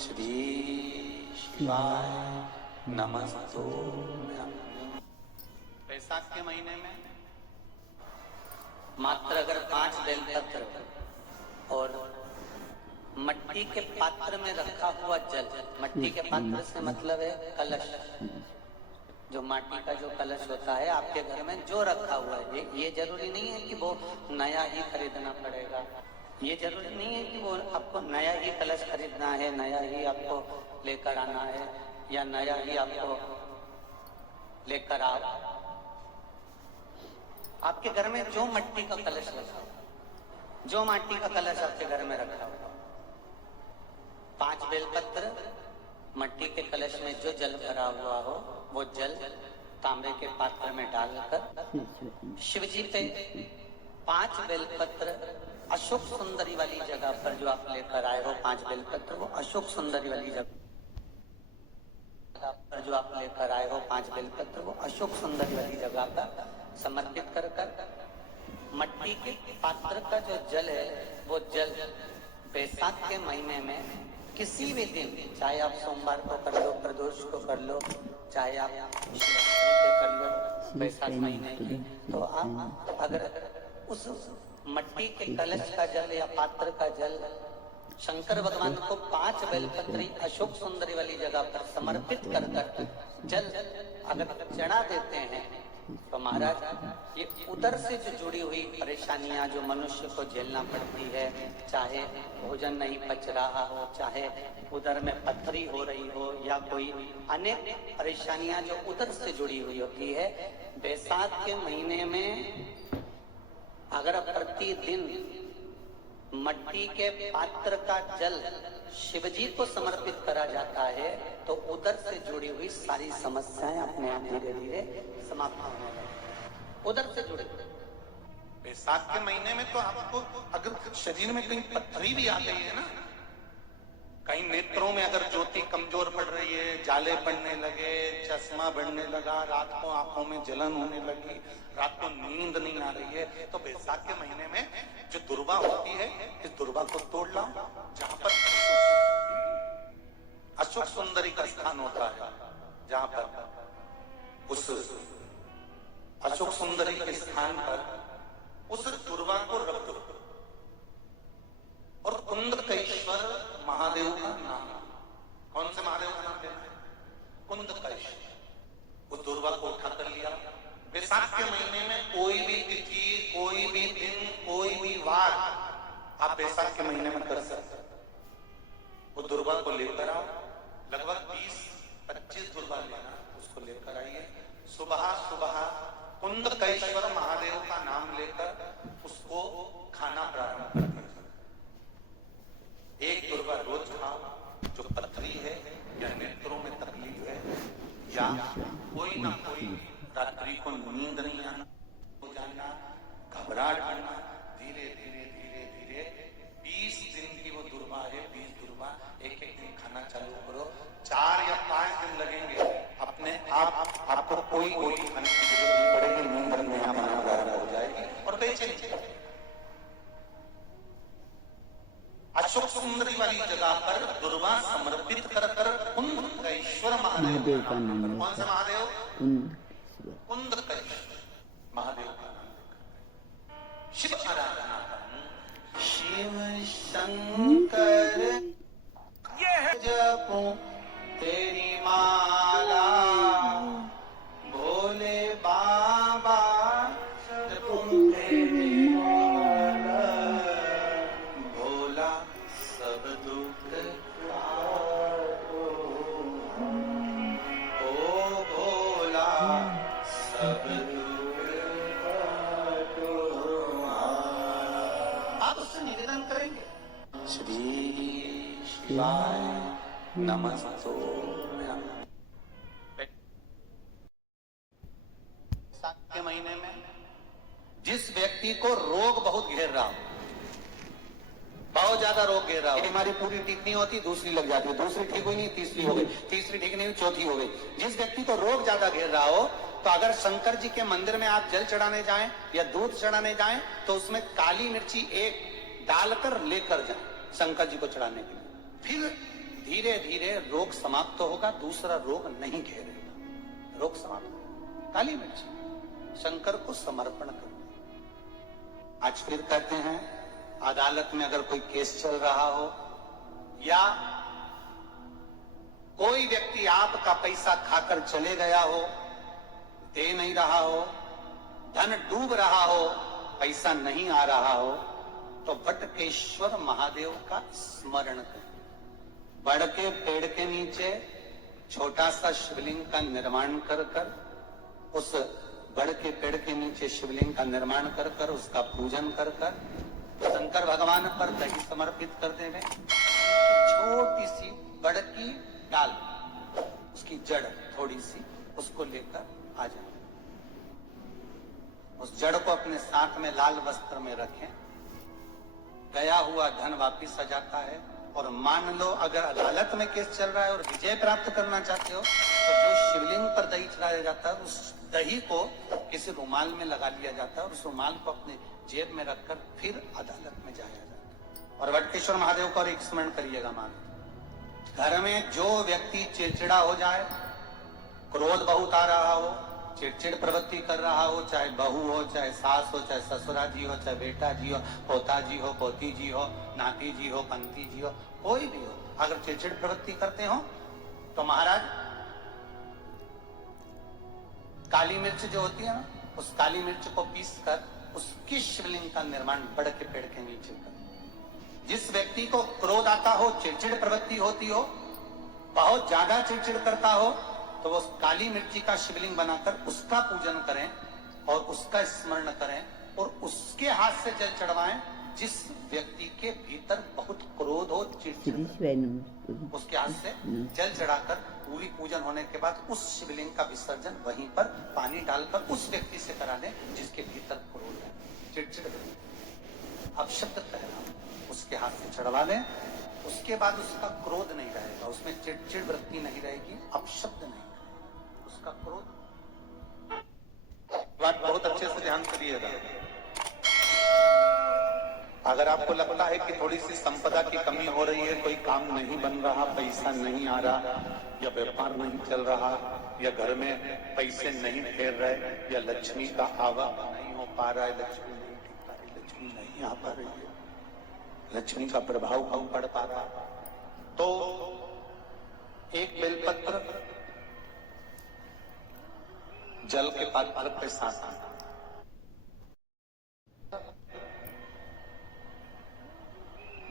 श्री शिवाय नमस्तु। बैसाख के महीने में मात्र अगर 5 बेलपत्र और मट्टी के पात्र में रखा हुआ जल, मट्टी के पात्र से मतलब है कलश, जो माटी का जो कलश होता है आपके घर में जो रखा हुआ है, ये जरूरी नहीं है कि वो नया ही खरीदना पड़ेगा, ये जरूरी नहीं है कि वो आपको नया ही कलश खरीदना है, नया ही आपको लेकर आना है या नया ही आपको लेकर आओ। आपके घर में जो मट्टी का कलश रखा हुआ, जो माटी का कलश आपके घर में रखा हुआ, 5 बेलपत्र, मट्टी के कलश में जो जल भरा हुआ हो वो जल तांबे के पात्र में डालकर शिव जी पे 5 बेलपत्र अशोक सुंदरी वाली जगह पर जो आप लेकर आए हो, 5 बेलपत्र वो अशोक सुंदरी वाली जगह पर जो आप लेकर आए हो, 5 बेलपत्र वो अशोक सुंदरी वाली जगह पर समर्पित कर मट्टी के पात्र का जो जल है वो जल बैसाख के महीने में किसी भी दिन, चाहे आप सोमवार को कर लो, प्रदोष को कर लो, चाहे आप शिवरात्रि पे कर लो, बैसाख महीने की, तो आप अगर उस मट्टी के कलश का जल या पात्र का जल शंकर भगवान को 5 बेलपत्री अशोक सुंदरी वाली जगह पर समर्पित कर जल अगर चढ़ा देते हैं तो महाराज ये उदर से जो जुड़ी हुई परेशानियां जो मनुष्य को झेलना पड़ती है, चाहे भोजन नहीं पच रहा हो, चाहे उदर में पथरी हो रही हो या कोई अनेक परेशानियां जो उदर से जुड़ी हुई होती है, बैसाख के महीने में अगर प्रतिदिन मट्टी के पात्र का जल शिवजी को समर्पित करा जाता है तो उदर से जुड़ी हुई सारी समस्याएं अपने आप धीरे धीरे समाप्त होने लगती। उदर से जुड़े बैसाख के महीने में तो आपको अगर शरीर में कहीं पथरी भी आ गई है ना, कहीं नेत्रों में अगर ज्योति कमजोर पड़ रही है, जाले पड़ने लगे, चश्मा बढ़ने लगा, रात को आंखों में जलन होने लगी, रात को नींद नहीं आ रही है, तो बैसाख के महीने में जो दुर्वा होती है, इस दुर्वा को तोड़ लाओ। जहां पर अशोक सुंदरी का स्थान होता है, जहां पर उस अशोक सुंदरी के स्थान पर उस दुर्वा को रख दो और कुंदकेश्वर महादेव का नाम, कौन से महादेव का नाम लेना है? कुंदकेश्वर। उस दुर्वा को उठा कर लिया। बैसाख के महीने में कोई भी तिथि, कोई भी दिन, कोई भी वार आप बैसाख के महीने में कर सकते। वो दुर्वा को लेकर आओ, लगभग 20-25 दुर्वा लेना, उसको लेकर आइए। सुबह सुबह कुंदकेश्वर महादेव का नाम लेकर उसको खाना प्रारंभ कर दीजिए। एक दुर्वा रोज खाओ, जो पथरी है या नेत्रों में तकलीफ है या कोई ना कोई रात्रि को नींद नहीं आना, हो जाना, घबराहट आना, धीरे धीरे धीरे धीरे 20 दिन की वो दुर्वा है, 20 दुर्वा एक एक दिन खाना चालू करो। 4 या 5 दिन लगेंगे, अपने आप आपको कोई गोली खाने की जरूरत नहीं पड़ेगी, नींद में आना हो जाएगी और बेचैनी। अशोक सुंदरी वाली जगह पर दुर्वा समर्पित कर कुंदकेश्वर महादेव का नाम, कौन सा महादेव? कुंदकेश्वर महादेव का नाम, शिव आराधना करूं। शिव शंकर जपूं तेरी माला, भोले बाबा जपूं तेरी माला, भोला सब दुख काटो, ओ भोला सब दुख काटो। आप उससे निवेदन करेंगे, श्री शिवाय नमस्तु। बैसाख के महीने में जिस व्यक्ति को रोग बहुत घेर रहा हो, बहुत ज्यादा रोग घेर रहा हो, बीमारी पूरी ठीक नहीं होती, दूसरी लग जाती है, दूसरी ठीक हुई नहीं, तीसरी हो गई, तीसरी ठीक नहीं हुई, चौथी हो गई। जिस व्यक्ति को रोग ज्यादा घेर रहा हो, तो अगर शंकर जी के मंदिर में आप जल चढ़ाने जाएं या दूध चढ़ाने जाएं तो उसमें काली मिर्ची एक डालकर लेकर जाएं शंकर जी को चढ़ाने के लिए। फिर धीरे धीरे रोग समाप्त होगा, दूसरा रोग नहीं घेरेगा। रोग समाप्त। काली मिर्च शंकर को समर्पण कर। आज फिर कहते हैं अदालत में अगर कोई केस चल रहा हो या कोई व्यक्ति आपका पैसा खाकर चले गया हो, दे नहीं रहा हो, धन डूब रहा हो, पैसा नहीं आ रहा हो, तो बटकेश्वर महादेव का स्मरण करें। बड़ के पेड़ के नीचे छोटा सा शिवलिंग का निर्माण कर कर, उस बड़ के पेड़ के नीचे शिवलिंग का निर्माण कर कर उसका पूजन कर कर शंकर भगवान पर दही समर्पित कर देवे। छोटी सी बड़ की डाल, उसकी जड़ थोड़ी सी, उसको लेकर आ जाए। उस जड़ को अपने साथ में लाल वस्त्र में रखें। गया हुआ धन वापिस आ जाता है। और मान लो अगर अदालत में केस चल रहा है और विजय प्राप्त करना चाहते हो, तो जो शिवलिंग पर दही चढ़ाया जाता है उस दही को किसी रुमाल में लगा लिया जाता है और उस रुमाल को अपने जेब में रखकर फिर अदालत में जाया जाता है। और वटकेश्वर महादेव को एक स्मरण करिएगा। मान घर में जो व्यक्ति चिड़चिड़ा हो जाए, क्रोध बहुत आ रहा हो, चिड़चिड़ प्रवृत्ति कर रहा हो, चाहे बहू हो, चाहे सास हो, चाहे ससुरा जी हो, चाहे बेटा जी हो, पोता जी हो, पोती जी हो, नाती जी हो, पंती जी हो, कोई भी हो, अगर चिड़चिड़ प्रवृत्ति करते हो तो महाराज काली मिर्च जो होती है ना, उस काली मिर्च को पीस कर उसकी शिवलिंग का निर्माण बड़ के पेड़ के नीचे कर। जिस व्यक्ति को क्रोध आता हो, चिड़चिड़ प्रवृत्ति होती हो, बहुत ज्यादा चिड़चिड़ करता हो, तो वो काली मिर्ची का शिवलिंग बनाकर उसका पूजन करें और उसका स्मरण करें और उसके हाथ से जल चढ़वाएं। जिस व्यक्ति के भीतर बहुत क्रोध हो, चिड़चिड़, उसके हाथ से जल चढ़ाकर पूरी पूजन होने के बाद उस शिवलिंग का विसर्जन वहीं पर पानी डालकर उस व्यक्ति से करा दें जिसके भीतर क्रोध है, चिड़चिड़, अपशब्द कहना, उसके हाथ से चढ़वा लें। उसके बाद उसका क्रोध नहीं रहेगा, उसमें चिड़चिड़ वृत्ति नहीं रहेगी, अपशब्द नहीं, उसका क्रोध। बात बहुत अच्छे से ध्यान करिएगा। अगर आपको लगता है कि थोड़ी सी संपदा की कमी हो रही है, कोई काम नहीं बन रहा, पैसा नहीं आ रहा, या व्यापार नहीं चल रहा, या घर में पैसे नहीं फेर रहे, या लक्ष्मी का आवागमन नहीं हो पा रहा है, लक्ष्मी नहीं टिक पा रही, लक्ष्मी नहीं आ पा रही है, लक्ष्मी का प्रभाव कम पड़ पा रहा, तो एक बेलपत्र जल के पात्र पे साथ,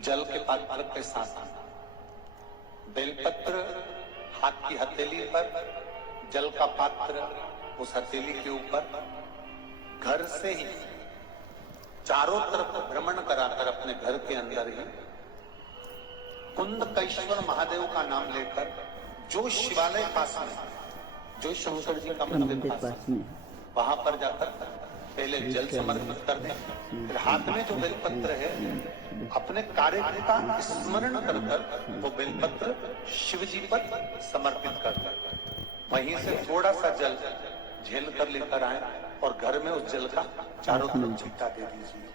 जल के पात्र पे साथ, बेलपत्र हाथ की हथेली पर, जल का पात्र उस हथेली के ऊपर, घर से ही चारों तरफ भ्रमण कराकर अपने घर के अंदर ही कुंदकेश्वर महादेव का नाम लेकर, जो शिवालय पास में, जो शंकर जी का मंदिर पास में, वहां पर जाकर पहले जल समर्पित कर दें। फिर हाथ में जो बेलपत्र है अपने कार्य का स्मरण कर कर वो बेलपत्र शिव जी पर समर्पित कर कर वहीं से थोड़ा सा जल झेल कर लेकर आए और घर में उस जल का चारों तरफ छींटा दे दीजिए।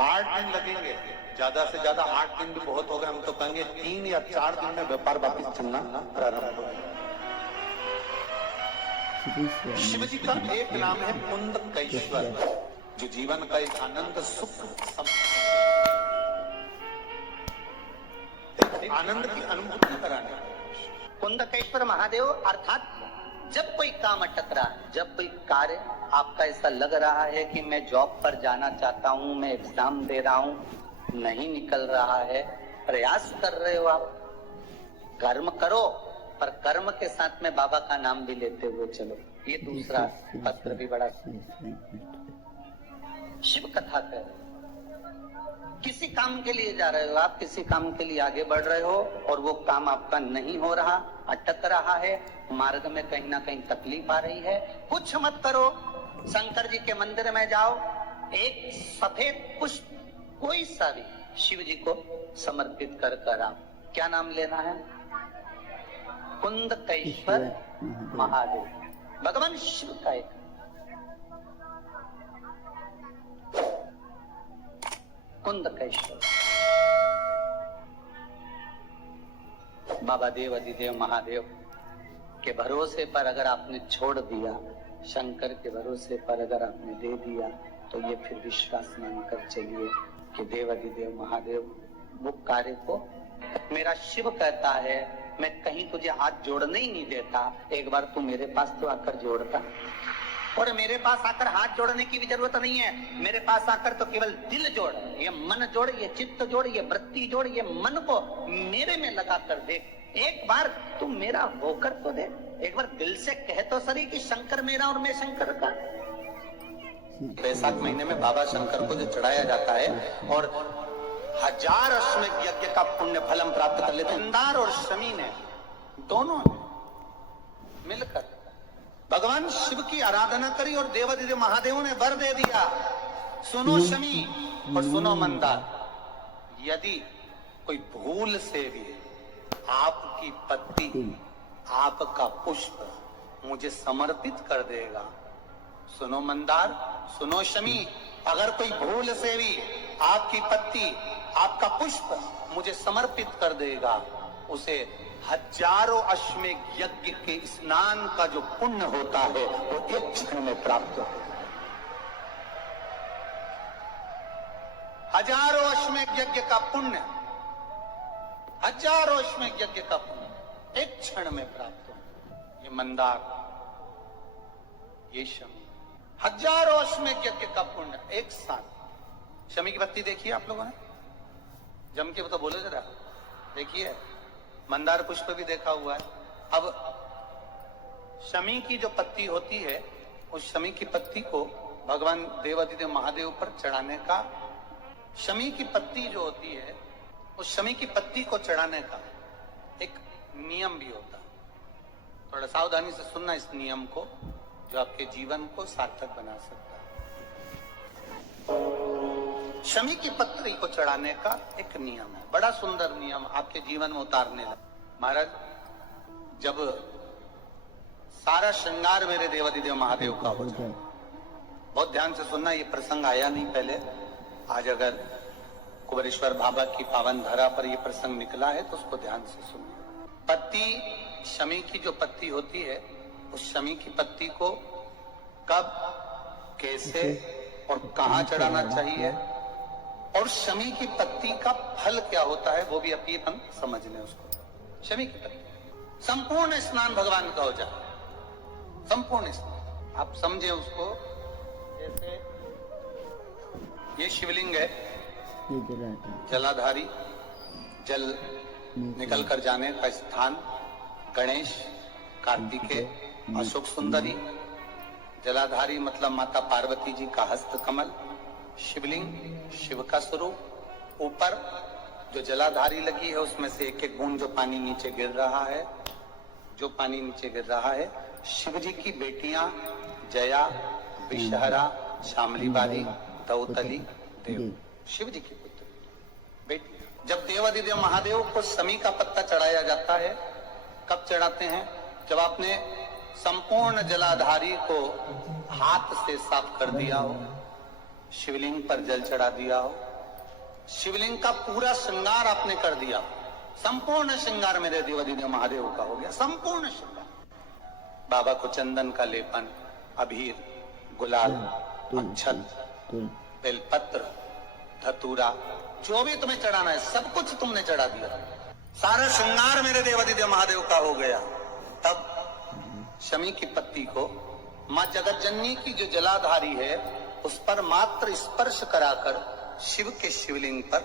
8 दिन लगेंगे, ज्यादा से ज्यादा 8 दिन भी बहुत हो गए, हम तो कहेंगे 3 या 4 दिन में व्यापार वापिस चलना प्रारंभ हो गया। शिव जी का एक नाम है कुंदकेश्वर, जो जीवन का एक आनंद सुख आनंद की अनुभूति कराने। कुंदकेश्वर महादेव अर्थात जब कोई काम अटक रहा है, जब कोई कार्य आपका ऐसा लग रहा है कि मैं जॉब पर जाना चाहता हूँ, मैं एग्जाम दे रहा हूँ, नहीं निकल रहा है, प्रयास कर रहे हो आप, कर्म करो, पर कर्म के साथ में बाबा का नाम भी लेते हुए चलो। ये दूसरा पत्र भी बड़ा शिव कथा कर, किसी काम के लिए जा रहे हो आप, किसी काम के लिए आगे बढ़ रहे हो और वो काम आपका नहीं हो रहा, अटक रहा है, मार्ग में कहीं ना कहीं तकलीफ आ रही है, कुछ मत करो, शंकर जी के मंदिर में जाओ, एक सफेद पुष्प कोई सा भी शिव जी को समर्पित कर कर आप, क्या नाम लेना है? कुंदकेश्वर महादेव, भगवान शिव का एक कुंदकेश्वर। बाबा देव अधिदेव महादेव के भरोसे पर अगर आपने छोड़ दिया, शंकर के भरोसे पर अगर आपने दे दिया, तो ये फिर विश्वास मानकर चलिए कि देव अधिदेव महादेव वो कार्य को, मेरा शिव कहता है मैं कहीं तुझे हाथ जोड़ने ही नहीं देता, एक बार तू मेरे पास तो आकर जोड़ता। और मेरे पास आकर हाथ जोड़ने की भी जरूरत नहीं है, मेरे पास आकर तो केवल दिल जोड़, ये मन जोड़, ये चित्त जोड़, ये वृत्ति जोड़, ये मन को मेरे में लगा कर देख, एक बार तू मेरा होकर तो दे, एक बार दिल से कह तो सही कि शंकर मेरा और मैं शंकर का। बैसाख महीने में बाबा शंकर को जो चढ़ाया जाता है और 1000 अश्वमेध यज्ञ का पुण्य फलम प्राप्त कर लेते। मंदार और शमी ने दोनों ने मिलकर भगवान शिव की आराधना करी और देवाधिदेव महादेव ने वर दे दिया, सुनो शमी और सुनो मंदार, यदि कोई भूल से भी आपकी पत्ती, आपका पुष्प मुझे समर्पित कर देगा, सुनो मंदार, सुनो शमी, अगर कोई भूल से भी आपकी पत्ती, आपका पुष्प मुझे समर्पित कर देगा, उसे 1000 अश्वमेध यज्ञ के स्नान का जो पुण्य होता है वो एक क्षण में प्राप्त होगा। 1000 अश्वमेध यज्ञ का पुण्य, 1000 अश्वमेध यज्ञ का पुण्य एक क्षण में प्राप्त होगा। ये मंदार, ये शमी, 1000 अश्वमेध यज्ञ का पुण्य एक साथ। शमी की पत्ती देखिए आप लोगों ने, जम के तो बोलो जरा, देखिए मंदार पुष्प भी देखा हुआ है। अब शमी की जो पत्ती होती है, उस शमी की पत्ती को भगवान देवाधिदेव महादेव पर चढ़ाने का, शमी की पत्ती जो होती है, उस शमी की पत्ती को चढ़ाने का एक नियम भी होता है। थोड़ा सावधानी से सुनना इस नियम को, जो आपके जीवन को सार्थक बना सकता है। शमी की पत्री को चढ़ाने का एक नियम है, बड़ा सुंदर नियम, आपके जीवन में उतारने लगा। महाराज, जब सारा श्रृंगार मेरे देवाधिदेव महादेव का हो जाए, बहुत ध्यान से सुनना, ये प्रसंग आया नहीं पहले, आज अगर कुबेरेश्वर बाबा की पावन धरा पर ये प्रसंग निकला है तो उसको ध्यान से सुनिए। पत्ती, शमी की जो पत्ती होती है, उस शमी की पत्ती को कब, कैसे और कहां चढ़ाना चाहिए, और शमी की पत्ती का फल क्या होता है, वो भी अभी हम समझ लें उसको। शमी की पत्ती, संपूर्ण स्नान भगवान का हो जाए, संपूर्ण स्नान, आप समझे उसको। जैसे ये शिवलिंग है, जलाधारी, जल निकल कर जाने का स्थान, गणेश, कार्तिकेय, अशोक सुंदरी, जलाधारी मतलब माता पार्वती जी का हस्त कमल, शिवलिंग, शिव का स्वरूप, ऊपर जो जलाधारी लगी है उसमें से एक एक बूंद जो पानी नीचे गिर रहा है, जो पानी नीचे गिर रहा है, शिव जी की बेटियां जया, विषहरा, शामली बारी, दौतली, देव, शिव जी की पुत्र बेटी। जब देवाधिदेव महादेव को शमी का पत्ता चढ़ाया जाता है, कब चढ़ाते हैं, जब आपने संपूर्ण जलाधारी को हाथ से साफ कर दिया हो, शिवलिंग पर जल चढ़ा दिया हो, शिवलिंग का पूरा श्रृंगार आपने कर दिया, संपूर्ण श्रृंगार मेरे देवाधिदेव महादेव का हो गया, संपूर्ण श्रृंगार। बाबा को चंदन का लेपन, अबीर, गुलाल, अक्षत, बेलपत्र, धतूरा, जो भी तुम्हें चढ़ाना है सब कुछ तुमने चढ़ा दिया, सारा श्रृंगार मेरे देवाधिदेव महादेव का हो गया। तब शमी की पत्ती को मां जगत जननी की जो जलाधारी है उस पर मात्र स्पर्श कराकर शिव के शिवलिंग पर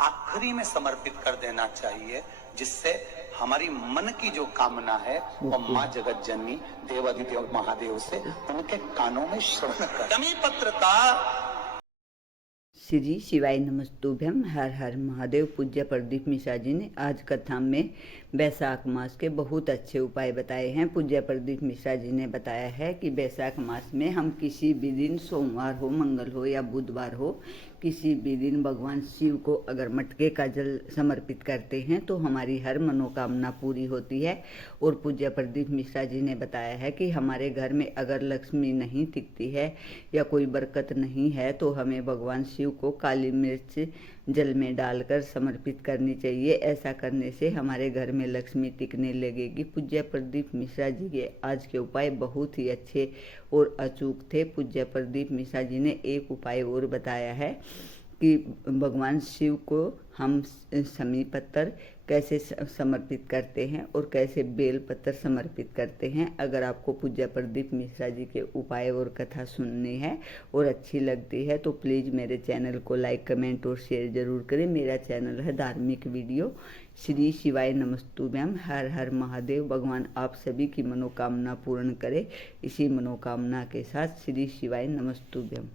आखिरी में समर्पित कर देना चाहिए, जिससे हमारी मन की जो कामना है वो मां जगत जननी देवाधिदेव महादेव से उनके कानों में श्रवण कर। शमी पत्र का श्री शिवाय नमस्तुभ्यम। हर हर महादेव। पूज्य प्रदीप मिश्रा जी ने आज कथा में बैसाख मास के बहुत अच्छे उपाय बताए हैं। पूज्य प्रदीप मिश्रा जी ने बताया है कि बैसाख मास में हम किसी भी दिन, सोमवार हो, मंगल हो या बुधवार हो, किसी भी दिन भगवान शिव को अगर मटके का जल समर्पित करते हैं तो हमारी हर मनोकामना पूरी होती है। और पूज्य प्रदीप मिश्रा जी ने बताया है कि हमारे घर में अगर लक्ष्मी नहीं टिकती है या कोई बरकत नहीं है तो हमें भगवान शिव को काली मिर्च जल में डालकर समर्पित करनी चाहिए। ऐसा करने से हमारे घर में लक्ष्मी टिकने लगेगी। पूज्य प्रदीप मिश्रा जी के आज के उपाय बहुत ही अच्छे और अचूक थे। पूज्य प्रदीप मिश्रा जी ने एक उपाय और बताया है कि भगवान शिव को हम शमी पत्थर कैसे समर्पित करते हैं और कैसे बेल पत्थर समर्पित करते हैं। अगर आपको पूज्य प्रदीप मिश्रा जी के उपाय और कथा सुननी है और अच्छी लगती है तो प्लीज़ मेरे चैनल को लाइक, कमेंट और शेयर ज़रूर करें। मेरा चैनल है धार्मिक वीडियो। श्री शिवाय नमस्तुभ्यम। हर हर महादेव। भगवान आप सभी की मनोकामना पूर्ण करे। इसी मनोकामना के साथ श्री शिवाय नमस्तुभ्यम।